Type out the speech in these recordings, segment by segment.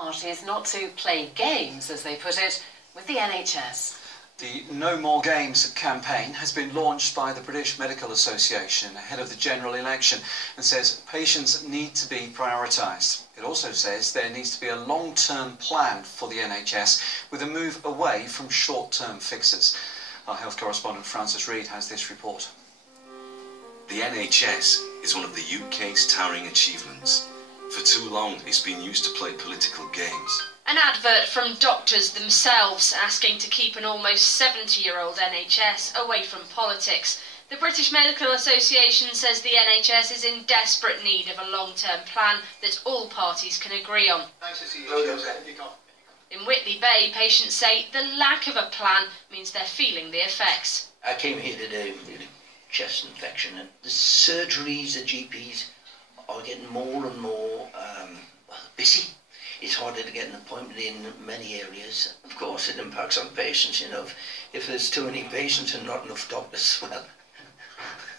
Parties not to play games, as they put it, with the NHS. The No More Games campaign has been launched by the British Medical Association ahead of the general election and says patients need to be prioritised. It also says there needs to be a long-term plan for the NHS with a move away from short-term fixes. Our health correspondent Francis Reid has this report. The NHS is one of the UK's towering achievements. For too long, it's been used to play political games. An advert from doctors themselves asking to keep an almost 70-year-old NHS away from politics. The British Medical Association says the NHS is in desperate need of a long-term plan that all parties can agree on. Nice to see you. In Whitley Bay, patients say the lack of a plan means they're feeling the effects. I came here today with a chest infection, and the surgeries, the GPs are getting more and more busy. It's harder to get an appointment in many areas. Of course, it impacts on patients, you know. If there's too many patients and not enough doctors, well,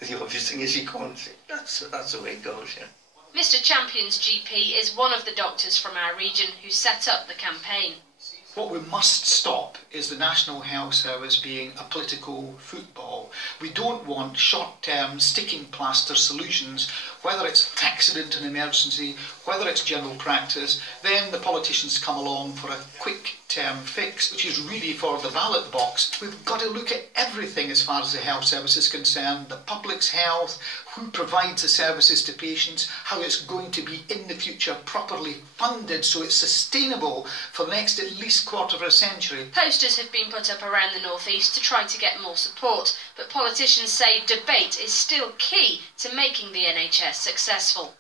the obvious thing is you can't. That's the way it goes, yeah. Mr. Champion's GP is one of the doctors from our region who set up the campaign. What we must stop is the National Health Service being a political football. We don't want short-term sticking plaster solutions, whether it's accident and emergency, whether it's general practice. Then the politicians come along for a quick-term fix, which is really for the ballot box. We've got to look at everything as far as the health service is concerned, the public's health, who provides the services to patients, how it's going to be in the future properly funded so it's sustainable for the next at least quarter of a century. Posters have been put up around the North East to try to get more support, but politicians say debate is still key to making the NHS successful.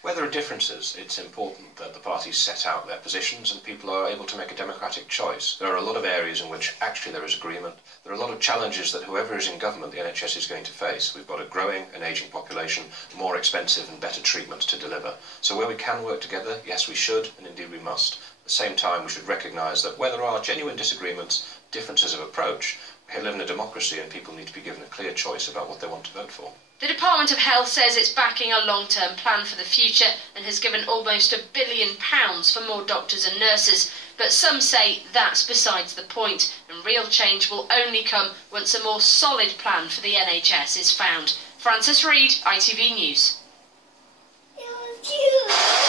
Where there are differences, it's important that the parties set out their positions and people are able to make a democratic choice. There are a lot of areas in which actually there is agreement. There are a lot of challenges that whoever is in government, the NHS is going to face. We've got a growing and ageing population, more expensive and better treatment to deliver. So where we can work together, yes we should, and indeed we must. At the same time we should recognise that where there are genuine disagreements, differences of approach, we live in a democracy and people need to be given a clear choice about what they want to vote for. The Department of Health says it's backing a long-term plan for the future and has given almost £1 billion for more doctors and nurses. But some say that's besides the point, and real change will only come once a more solid plan for the NHS is found. Francis Reid, ITV News. It was cute.